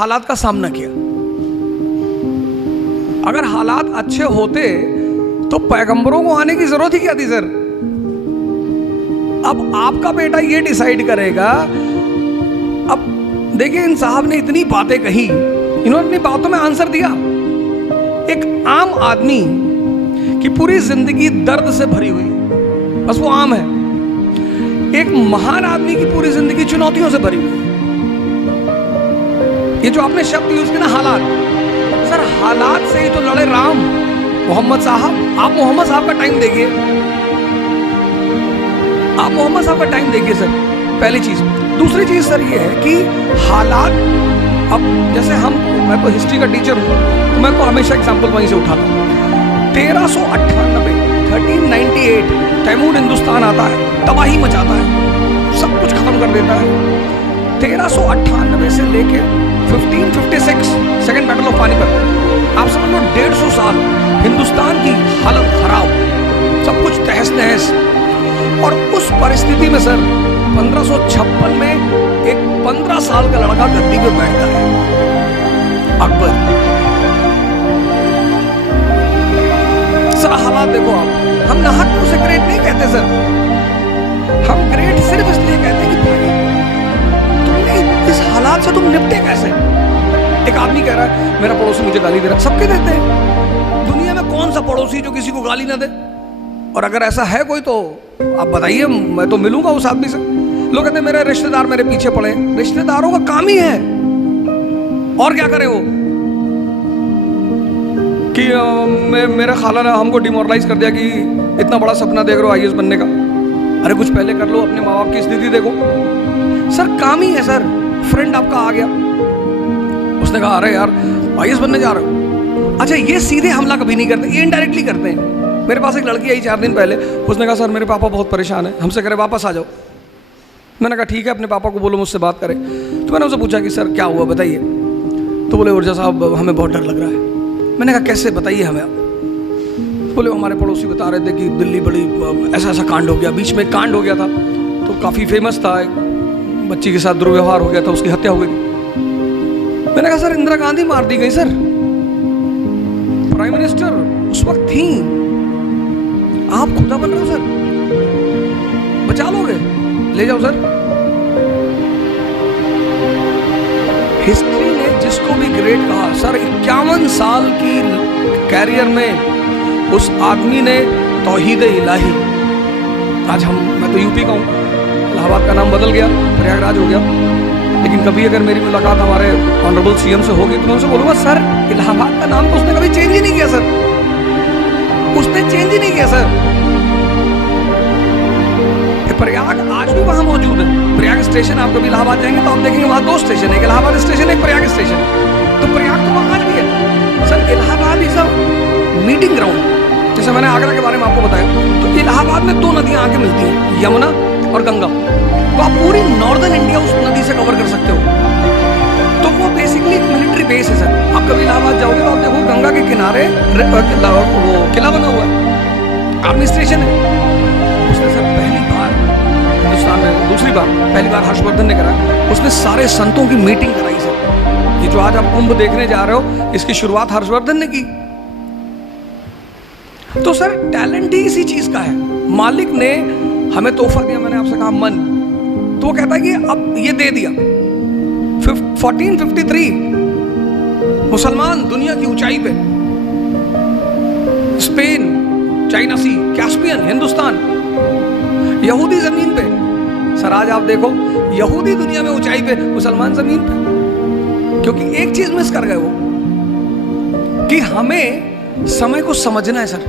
हालात का सामना किया। अगर हालात अच्छे होते तो पैगंबरों को आने की जरूरत ही क्या थी सर? अब आपका बेटा ये डिसाइड करेगा। अब देखिए, इन साहब ने इतनी बातें कही, इन्होंने अपनी बातों में आंसर दिया। एक आम आदमी की पूरी जिंदगी दर्द से भरी हुई, बस वो आम है। एक महान आदमी की पूरी जिंदगी चुनौतियों से भरी हुई। ये जो आपने शब्द यूज किया ना, हालात, सर हालात से ही तो लड़े राम, मोहम्मद साहब। आप मोहम्मद साहब का टाइम देखिए, आप मोहम्मद साहब का टाइम देखिए सर, पहली चीज। दूसरी चीज सर ये है कि हालात, अब जैसे मैं तो हिस्ट्री का टीचर हूं, तो मैं को हमेशा एग्जाम्पल वहीं से उठाता हूं। 1398 तैमूर हिंदुस्तान आता है, तबाही मचाता है, सब कुछ खत्म कर देता है। 1398 से लेके 1556 सेकेंड बैटल ऑफ पानीपत, आप समझ लो 150 साल हिंदुस्तान की हालत खराब, सब कुछ तहस नहस। और उस परिस्थिति में सर 1556 में एक 15 साल का लड़का गद्दी पे बैठता है, अकबर। सर हालात देखो आप, हम नाहक उसे ग्रेट नहीं कहते सर, हम ग्रेट सिर्फ इसलिए कहते हैं कि भाई तुमने इस हालात से तुम निपटे कैसे। एक आदमी कह रहा है मेरा पड़ोसी मुझे गाली दे रहा है, सबके देते हैं दुनिया में, कौन सा पड़ोसी जो किसी को गाली ना दे? और अगर ऐसा है कोई तो आप बताइए, मैं तो मिलूंगा उस आदमी से। लोग कहते हैं मेरे रिश्तेदार मेरे पीछे पड़े, रिश्तेदारों का काम ही है, और क्या करें वो, कि मेरे खाला ने हमको डिमोरलाइज कर दिया कि इतना बड़ा सपना देख रहे हो आईएएस बनने का, अरे कुछ पहले कर लो, अपने माँ बाप की स्थिति देखो। सर काम ही है सर। फ्रेंड आपका आ गया, उसने कहा अरे यार आईएएस बनने जा रहे हो। अच्छा, ये सीधे हमला कभी नहीं करते, ये इनडायरेक्टली करते हैं। मेरे पास एक लड़की आई 4 दिन पहले, उसने कहा सर मेरे पापा बहुत परेशान है, हमसे करे वापस आ जाओ। मैंने कहा ठीक है, अपने पापा को बोलो मुझसे बात करें। तो मैंने उनसे पूछा कि सर क्या हुआ बताइए। तो बोले ऊर्जा साहब हमें बहुत डर लग रहा है। मैंने कहा कैसे, बताइए हमें। बोले हमारे पड़ोसी बता रहे थे कि दिल्ली बड़ी ऐसा ऐसा कांड हो गया, बीच में कांड हो गया था तो काफ़ी फेमस था, एक बच्ची के साथ दुर्व्यवहार हो गया था, उसकी हत्या हो गई। मैंने कहा सर इंदिरा गांधी मार दी गई सर, प्राइम मिनिस्टर उस वक्त थी, आप खुदा बन रहे हो सर, बचा लोगे, ले जाओ सर। हिस्ट्री ने जिसको भी ग्रेट कहा सर, 51 साल की कैरियर में उस आदमी ने तौहीद इलाही, आज मैं तो यूपी का हूँ, इलाहाबाद का नाम बदल गया, प्रयागराज हो गया, लेकिन कभी अगर मेरी मुलाकात हमारे ऑनरेबल सीएम से होगी तो मैं उनसे बोलूँगा सर इलाहाबाद का नाम तो उसने कभी चेंज ही नहीं किया सर, उसने चेंज ही नहीं किया सर। प्रयाग आज भी वहाँ मौजूद है, प्रयाग स्टेशन। आप कभी इलाहाबाद जाएंगे तो आप देखेंगे वहाँ 2 स्टेशन है, एक इलाहाबाद स्टेशन, एक प्रयाग स्टेशन। तो प्रयाग तो वहाँ आज भी है sir. Allahabad is a meeting ground, जैसे मैंने आगरा के बारे में आपको बताया। तो इलाहाबाद में 2 नदियाँ आके मिलती हैं, यमुना और गंगा। तो आप पूरी नॉर्दर्न इंडिया उस नदी से कवर कर सकते हो। तो वो बेसिकली एक मिलिट्री बेस है सर। आप कभी इलाहाबाद जाओगे तो आप देखो गंगा के किनारे वो किला बना हुआ है, आर्मी स्टेशन है। उसने सर पहली बार हिंदुस्तान में, दूसरी बार, पहली बार हर्षवर्धन ने करा, उसने सारे संतों की मीटिंग कराई सर। ये जो आज आप कुंभ देखने जा रहे हो, इसकी शुरुआत हर्षवर्धन ने की। तो सर टैलेंट ही इसी चीज का है। मालिक ने हमें तोहफा दिया, मैंने आपसे कहा मन, तो वो कहता है कि अब ये दे दिया। 1453 मुसलमान दुनिया की ऊंचाई पे, स्पेन, चाइना सी, कैस्पियन, हिंदुस्तान, यहूदी जमीन पे। सर आज आप देखो यहूदी दुनिया में ऊंचाई पे, मुसलमान जमीन पे। क्योंकि एक चीज मिस कर गए वो, कि हमें समय को समझना है सर।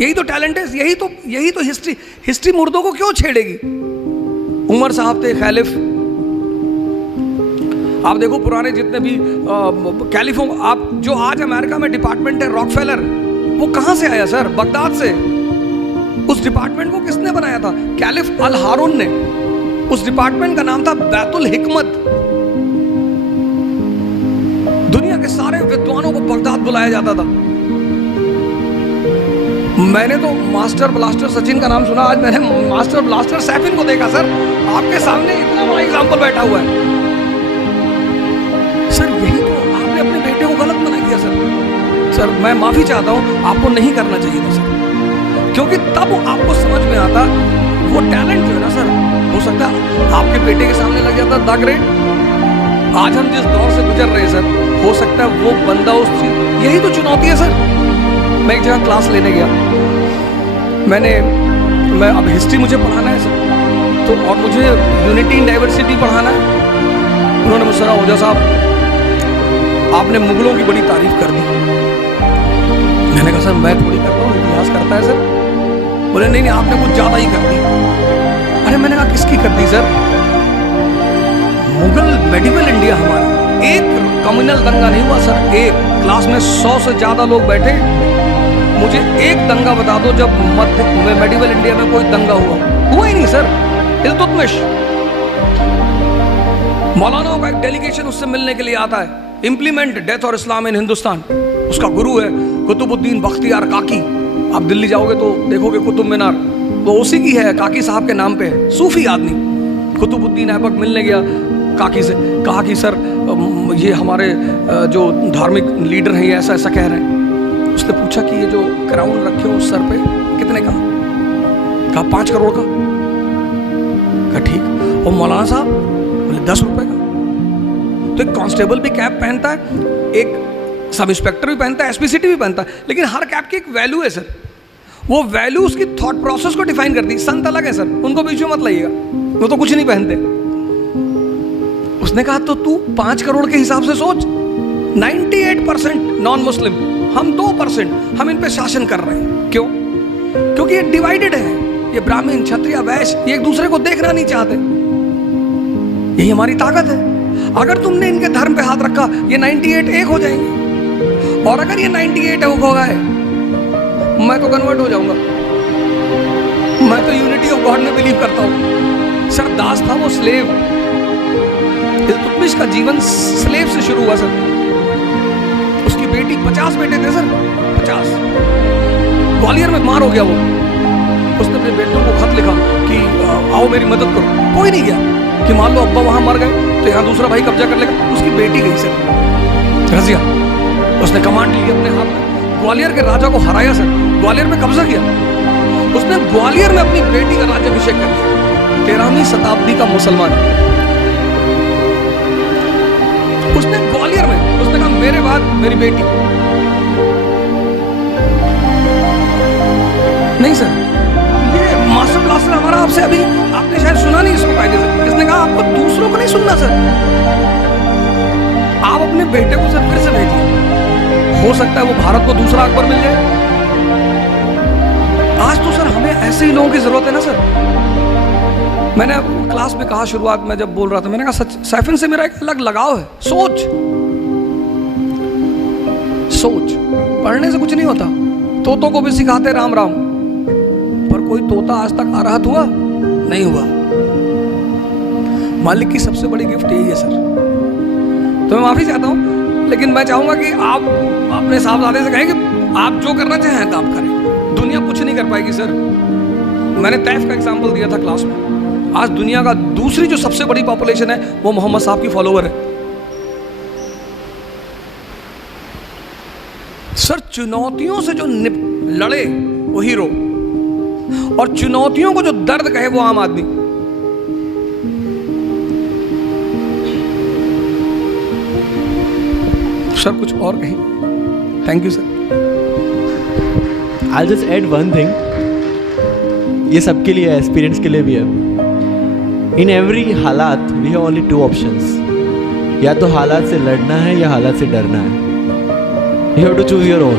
यही तो टैलेंट है, यही तो हिस्ट्री मुर्दों को क्यों छेड़ेगी। उमर साहब थे खैलिफ, आप देखो पुराने जितने भी कैलिफों, आप जो आज अमेरिका में डिपार्टमेंट है रॉकफेलर, वो कहां से आया सर? बगदाद से। उस डिपार्टमेंट को किसने बनाया था? कैलिफ अल हारून ने। उस डिपार्टमेंट का नाम था बैतुल हिकमत। दुनिया के सारे विद्वानों को बगदाद बुलाया जाता था। मैंने तो मास्टर ब्लास्टर सचिन का नाम सुना, आज मैंने मास्टर ब्लास्टर सैफिन को देखा सर। आपके सामने इतना बड़ा एग्जाम्पल बैठा हुआ है सर। सर मैं माफ़ी चाहता हूँ, आपको नहीं करना चाहिए था सर, क्योंकि तब आपको समझ में आता वो टैलेंट जो है ना सर, हो सकता है आपके बेटे के सामने लग जाता द ग्रेट। आज हम जिस दौर से गुजर रहे हैं सर, हो सकता है वो बंदा उस चीज, यही तो चुनौती है सर। मैं एक जगह क्लास लेने गया, मैं अब हिस्ट्री मुझे पढ़ाना है सर, तो और मुझे यूनिटी इन डाइवर्सिटी पढ़ाना है। उन्होंने मुझसे कहा, ओझा साहब आपने मुगलों की बड़ी तारीफ कर दी। मैंने कहा सर मैं थोड़ी करता हूँ, इतिहास करता है सर। बोले नहीं आपने कुछ ज़्यादा ही कर दी। अरे मैंने कहा किसकी कर दी सर? मुगल मेडिवल इंडिया हमारा, एक कम्युनल दंगा नहीं हुआ सर, एक क्लास में 100 से ज़्यादा लोग बैठे, मुझे एक दंगा बता दो जब मेडिवल इंडिया में कोई दंगा हुआ ही नहीं सर। इल्तुतमिश, मौलानाओं का एक डेलीगेशन उससे मिलने के लिए आता है, इम्प्लीमेंट डेथ और इस्लाम इन हिंदुस्तान। उसका गुरु है कुतुबुद्दीन बख्तियार काकी। आप दिल्ली जाओगे तो देखोगे कुतुब मीनार, वो उसी की है, काकी साहब के नाम पे है, सूफी आदमी। कुतुबुद्दीन ऐबक मिलने गया काकी से, कहा कि सर ये हमारे जो धार्मिक लीडर हैं ये ऐसा ऐसा कह रहे हैं। उसने पूछा कि ये जो क्राउन रखे हो उस सर पे कितने का? कहा 5 करोड़ का। कहा ठीक। और मौलाना साहब बोले 10 रुपए का। तो एक कांस्टेबल भी कैप पहनता है, एक सब इंस्पेक्टर भी पहनता है, एसपीसीटी भी पहनता है, लेकिन हर कैप की एक वैल्यू है सर। वो वैल्यू उसकी थॉट प्रोसेस को डिफाइन करती है। संत अलग है सर, उनको बीच में मत लाइएगा, वो तो कुछ नहीं पहनते। उसने कहा तो तू 5 करोड़ के हिसाब से सोच, 98% नॉन मुस्लिम, हम 2%, हम इन पे शासन कर रहे हैं। क्यों? क्योंकि ये डिवाइडेड है, ये ब्राह्मण क्षत्रिय वैश्य, ये एक दूसरे को देखना नहीं चाहते। यही हमारी ताकत है। अगर तुमने इनके धर्म पे हाथ रखा, ये 98 एक हो जाएंगे, और अगर ये 98 एक हो गए, मैं तो कन्वर्ट हो जाऊंगा। मैं तो यूनिटी ऑफ गॉड में बिलीव करता हूं सर। दास था वो स्लेव, इल्तुतमिश का जीवन स्लेव से शुरू हुआ सर। उसकी बेटी, 50 बेटे थे सर, 50। ग्वालियर में मार हो गया वो। उसने अपने बेटों को खत लिखा कि आओ मेरी मदद करो। कोई नहीं गया कि मान लो अब्बा वहां मर गए तो यहाँ दूसरा भाई कब्जा कर लेगा। उसकी बेटी गई सर रजिया, उसने कमांड ली अपने हाथ में, ग्वालियर के राजा को हराया सर, ग्वालियर में कब्जा किया। उसने ग्वालियर में अपनी बेटी का राज्याभिषेक कर दिया। 13वीं शताब्दी का मुसलमान, उसने ग्वालियर में, उसने कहा मेरे बाद मेरी बेटी। नहीं सर, ये मास्टर ब्लास्टर हमारा आपसे अभी आपने शायद सुना नहीं इसको कायदे से। इसने कहा आपको दूसरों को नहीं सुनना सर, आप अपने बेटे को सर फिर से भेजिए, हो सकता है वो भारत को दूसरा अकबर मिल जाए। आज तो सर हमें ऐसे ही लोगों की जरूरत है ना सर। मैंने क्लास में कहा, शुरुआत में जब बोल रहा था, मैंने कहा सच सैफिन से मेरा एक अलग लगाव है। सोच पढ़ने से कुछ नहीं होता। तोतों को भी सिखाते राम राम, पर कोई तोता आज तक अरहत हुआ नहीं हुआ। मालिक की सबसे बड़ी गिफ्ट यही है सर। तो मैं माफी चाहता हूं, लेकिन मैं चाहूंगा कि आप अपने साहबजादे से कहें कि आप जो करना चाहें आप करें, दुनिया कुछ नहीं कर पाएगी सर। मैंने तैफ का एग्जाम्पल दिया था क्लास में। आज दुनिया का दूसरी जो सबसे बड़ी पॉपुलेशन है वो मोहम्मद साहब की फॉलोवर है सर। चुनौतियों से जो लड़े वो हीरो, और चुनौतियों को जो दर्द कहे वो आम आदमी। सर कुछ और कहें? Thank you sir. I'll just add one thing, ये सबके लिए है, एक्सपीरियंस के लिए भी है। इन एवरी हालात वी हैव ओनली 2 ऑप्शंस, या तो हालात से लड़ना है या हालात से डरना है। You have to choose your own.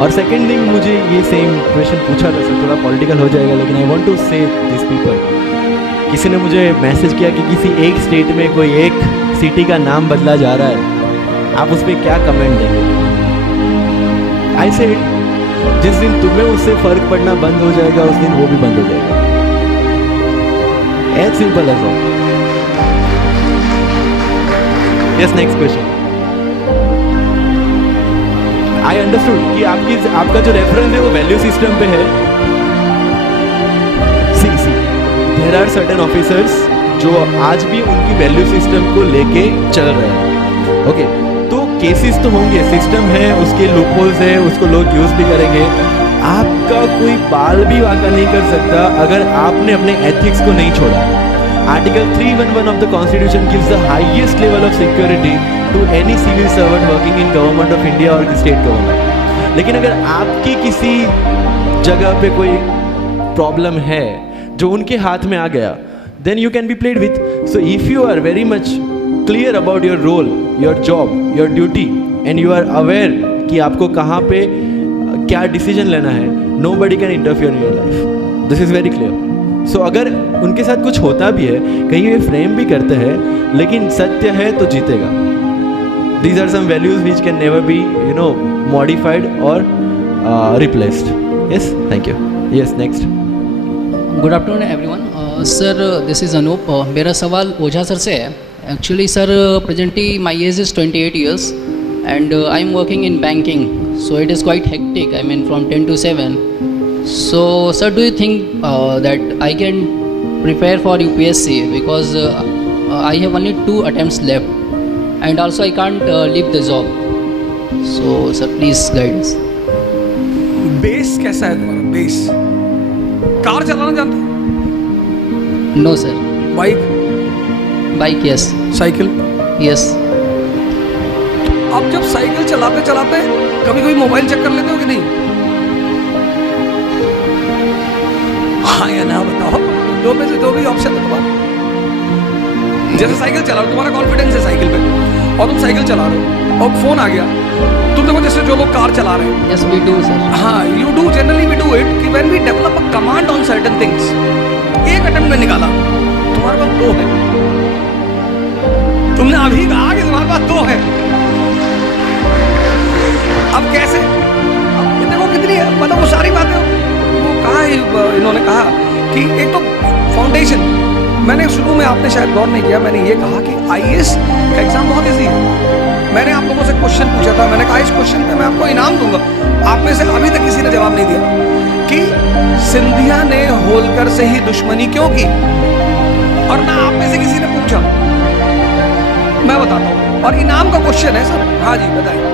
और सेकेंड थिंग, मुझे ये सेम क्वेश्चन पूछा था सर, थोड़ा पॉलिटिकल हो जाएगा, लेकिन आई वांट टू से दिस पीपल। किसी ने मुझे मैसेज किया कि किसी एक स्टेट में कोई एक सिटी का नाम बदला जा रहा है, आप उस पर क्या कमेंट देंगे? आई सेड जिस दिन तुम्हें उससे फर्क पड़ना बंद हो जाएगा, उस दिन वो भी बंद हो जाएगा। As simple as all. Yes, next question. I understood कि आपका जो रेफरेंस है वो वैल्यू सिस्टम पे है। सी देयर आर सर्टेन ऑफिसर्स जो आज भी उनकी वैल्यू सिस्टम को लेके चल रहे हैं। ओके, तो केसेस तो होंगे, सिस्टम है, उसके लूपहोल्स है, उसको लोग यूज़ भी करेंगे। आपका कोई बाल भी वाका नहीं कर सकता अगर आपने अपने एथिक्स को नहीं छोड़ा। Article 311 of the constitution gives the highest level of security to any civil servant working in government of India और स्टेट गवर्नमेंट। लेकिन अगर आपकी किसी जगह पे कोई प्रॉब्लम है जो उनके हाथ में आ गया, then you can be played with. So if you are very much clear about your role, your job, your duty, and you are aware कि आपको कहाँ पे क्या डिसीजन लेना है, nobody can interfere in your life. This is very clear. So अगर उनके साथ कुछ होता भी है, कहीं वे फ्रेम भी करते हैं, लेकिन सत्य है तो जीतेगा. These are some values which can never be, modified or replaced. Yes, thank you. Yes, next. Good afternoon everyone sir, this is Anoop. मेरा सवाल ओझा सर से है. Actually sir, presently my age is 28 years and I am working in banking, so it is quite hectic. I mean from 10 to 7. So sir, do you think that I can prepare for UPSC because I have only 2 attempts left and also I can't leave the job. So sir, please guide us. Base कैसा है तुम्हारा? Base car चलाना जानते हो? No sir. Bike? Bike yes. Cycle? Yes. अब जब cycle चलाते चलाते कभी कभी मोबाइल चेक कर लेते हो कि नहीं? हाँ या ना बताओ, दो में से जो भी ऑप्शन है तुम्हारा. जैसे साइकिल चला रहे हो, तुम्हारा कॉन्फिडेंस है साइकिल पे और तुम साइकिल चला रहे हो और फोन आ गया, तुम देखो जैसे जो लोग कार चला रहे हैं. Yes we do sir. हाँ, you do, generally we do it कि when we develop a command on certain things. एक अटेम्प्ट में निकाला, तुम्हारे पास 2 है. तुमने अभी कहा कि तुम्हारे पास 2 है. अब कैसे? अब देखो कितनी, मतलब वो सारी बातें वो कहा इन्होंने कहा कि एक तो फाउंडेशन. मैंने शुरू में, आपने शायद गौर नहीं किया, मैंने ये कहा कि आईएएस का एग्जाम बहुत इजी है. मैंने आप लोगों से क्वेश्चन पूछा था, मैंने कहा इस क्वेश्चन पे मैं आपको इनाम दूंगा. आप में से अभी तक किसी ने जवाब नहीं दिया कि सिंधिया ने होलकर से ही दुश्मनी क्यों की, और ना आप में से किसी ने पूछा. मैं बताता हूँ, और इनाम का क्वेश्चन है सर. हाँ जी बताइए.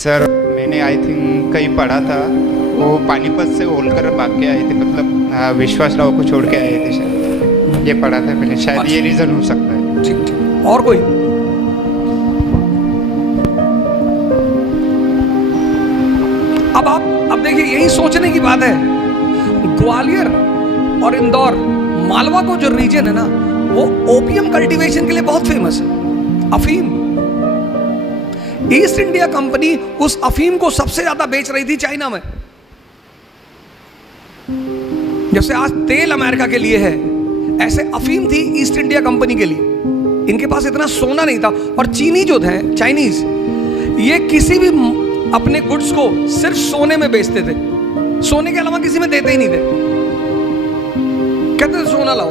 सर, मैंने आई थिंक कहीं पढ़ा था, वो पानीपत से होलकर भाग के आए थे, मतलब विश्वास राव को छोड़ के आए थे शायद. ये पढ़ा था मैंने, शायद ये रीज़न हो सकता है. ठीक ठीक. और कोई? अब देखिए, यही सोचने की बात है. ग्वालियर और इंदौर, मालवा को जो रीजन है ना, वो ओपियम कल्टीवेशन के लिए बहुत फेमस है. अफीम. ईस्ट इंडिया कंपनी उस अफीम को सबसे ज्यादा बेच रही थी चाइना में. जैसे आज तेल अमेरिका के लिए है, ऐसे अफीम थी ईस्ट इंडिया कंपनी के लिए. इनके पास इतना सोना नहीं था. और चीनी जो थे, चाइनीज, ये किसी भी अपने गुड्स को सिर्फ सोने में बेचते थे. सोने के अलावा किसी में देते ही नहीं थे. कहते थे सोना लाओ.